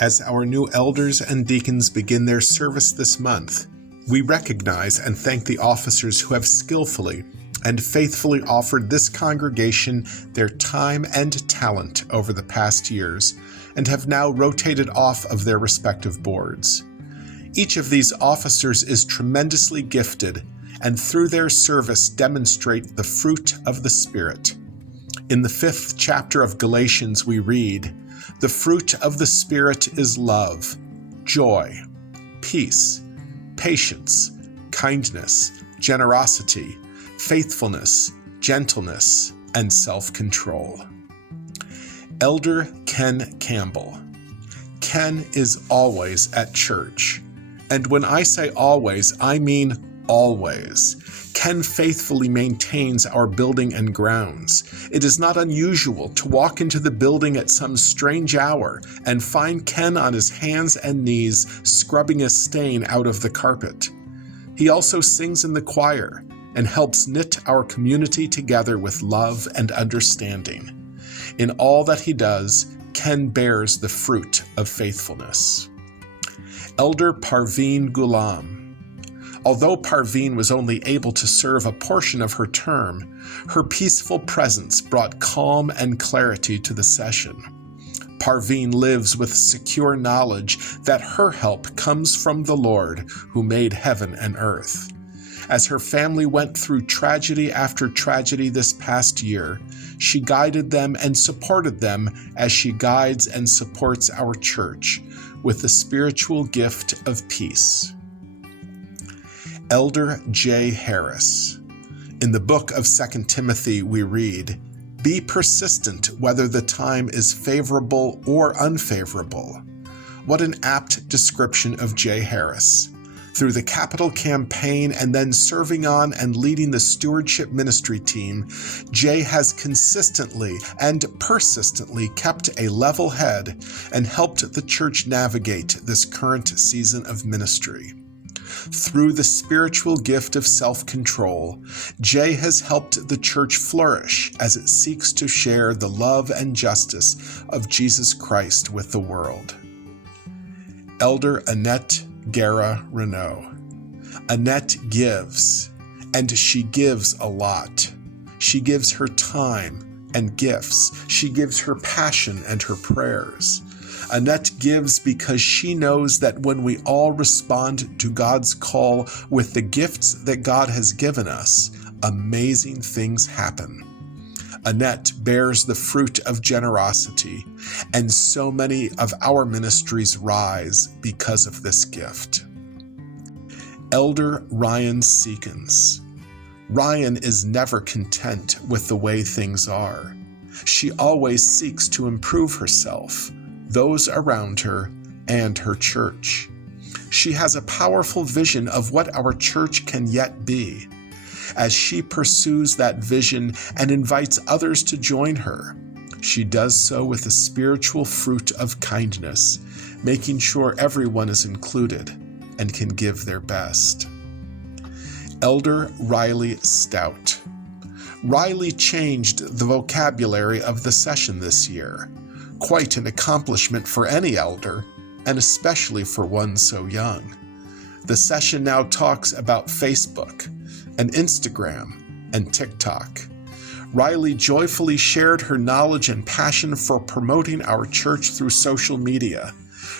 As our new elders and deacons begin their service this month, we recognize and thank the officers who have skillfully and faithfully offered this congregation their time and talent over the past years and have now rotated off of their respective boards. Each of these officers is tremendously gifted and through their service demonstrate the fruit of the Spirit. In the 5th chapter of Galatians we read, "The fruit of the Spirit is love, joy, peace, patience, kindness, generosity, faithfulness, gentleness, and self-control." Elder Ken Campbell. Ken is always at church. And when I say always, I mean always. Ken faithfully maintains our building and grounds. It is not unusual to walk into the building at some strange hour and find Ken on his hands and knees scrubbing a stain out of the carpet. He also sings in the choir and helps knit our community together with love and understanding. In all that he does, Ken bears the fruit of faithfulness. Elder Parveen Ghulam. Although Parveen was only able to serve a portion of her term, her peaceful presence brought calm and clarity to the session. Parveen lives with secure knowledge that her help comes from the Lord who made heaven and earth. As her family went through tragedy after tragedy this past year, she guided them and supported them as she guides and supports our church with the spiritual gift of peace. Elder J. Harris. In the book of 2 Timothy we read, "Be persistent whether the time is favorable or unfavorable." What an apt description of J. Harris. Through the capital campaign and then serving on and leading the stewardship ministry team, Jay has consistently and persistently kept a level head and helped the church navigate this current season of ministry. Through the spiritual gift of self-control, Jay has helped the church flourish as it seeks to share the love and justice of Jesus Christ with the world. Elder Annette Guerra Renault. Annette gives, and she gives a lot. She gives her time and gifts. She gives her passion and her prayers. Annette gives because she knows that when we all respond to God's call with the gifts that God has given us, amazing things happen. Annette bears the fruit of generosity, and so many of our ministries rise because of this gift. Elder Ryan Seekins. Ryan is never content with the way things are. She always seeks to improve herself, those around her, and her church. She has a powerful vision of what our church can yet be. As she pursues that vision and invites others to join her, she does so with the spiritual fruit of kindness, making sure everyone is included and can give their best. Elder Riley Stout. Riley changed the vocabulary of the session this year. Quite an accomplishment for any elder, and especially for one so young. The session now talks about Facebook and Instagram and TikTok. Riley joyfully shared her knowledge and passion for promoting our church through social media.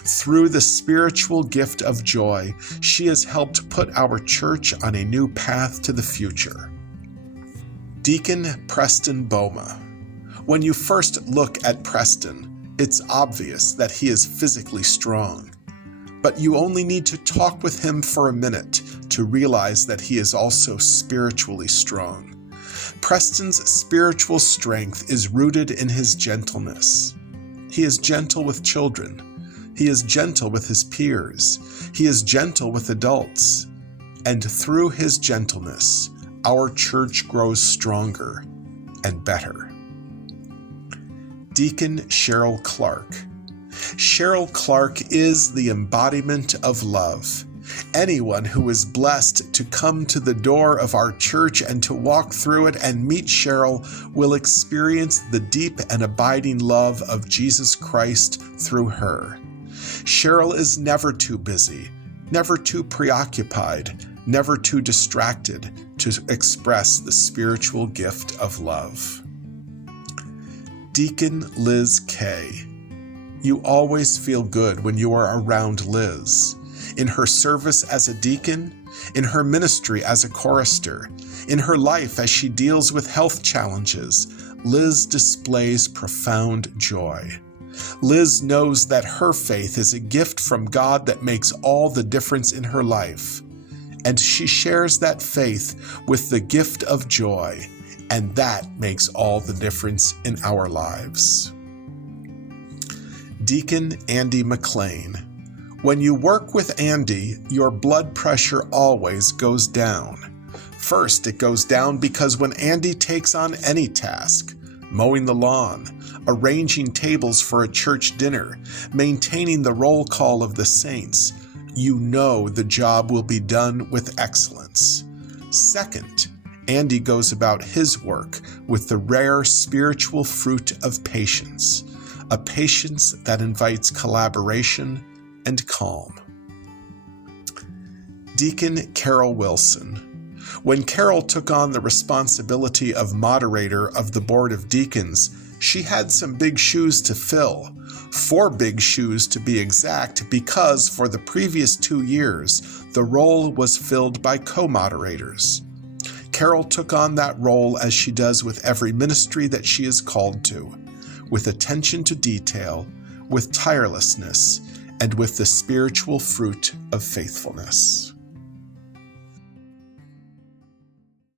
Through the spiritual gift of joy, she has helped put our church on a new path to the future. Deacon Preston Boma. When you first look at Preston, it's obvious that he is physically strong. But you only need to talk with him for a minute to realize that he is also spiritually strong. Preston's spiritual strength is rooted in his gentleness. He is gentle with children. He is gentle with his peers. He is gentle with adults. And through his gentleness, our church grows stronger and better. Deacon Cheryl Clark. Cheryl Clark is the embodiment of love. Anyone who is blessed to come to the door of our church and to walk through it and meet Cheryl will experience the deep and abiding love of Jesus Christ through her. Cheryl is never too busy, never too preoccupied, never too distracted to express the spiritual gift of love. Deacon Liz K. You always feel good when you are around Liz. In her service as a deacon, in her ministry as a chorister, in her life as she deals with health challenges, Liz displays profound joy. Liz knows that her faith is a gift from God that makes all the difference in her life, and she shares that faith with the gift of joy, and that makes all the difference in our lives. Deacon Andy McLean. When you work with Andy, your blood pressure always goes down. First, it goes down because when Andy takes on any task, mowing the lawn, arranging tables for a church dinner, maintaining the roll call of the saints, you know the job will be done with excellence. Second, Andy goes about his work with the rare spiritual fruit of patience, a patience that invites collaboration and calm. Deacon Carol Wilson. When Carol took on the responsibility of moderator of the Board of Deacons, she had some big shoes to fill. 4 big shoes to be exact, because for the previous 2 years, the role was filled by co-moderators. Carol took on that role as she does with every ministry that she is called to, with attention to detail, with tirelessness, and with the spiritual fruit of faithfulness.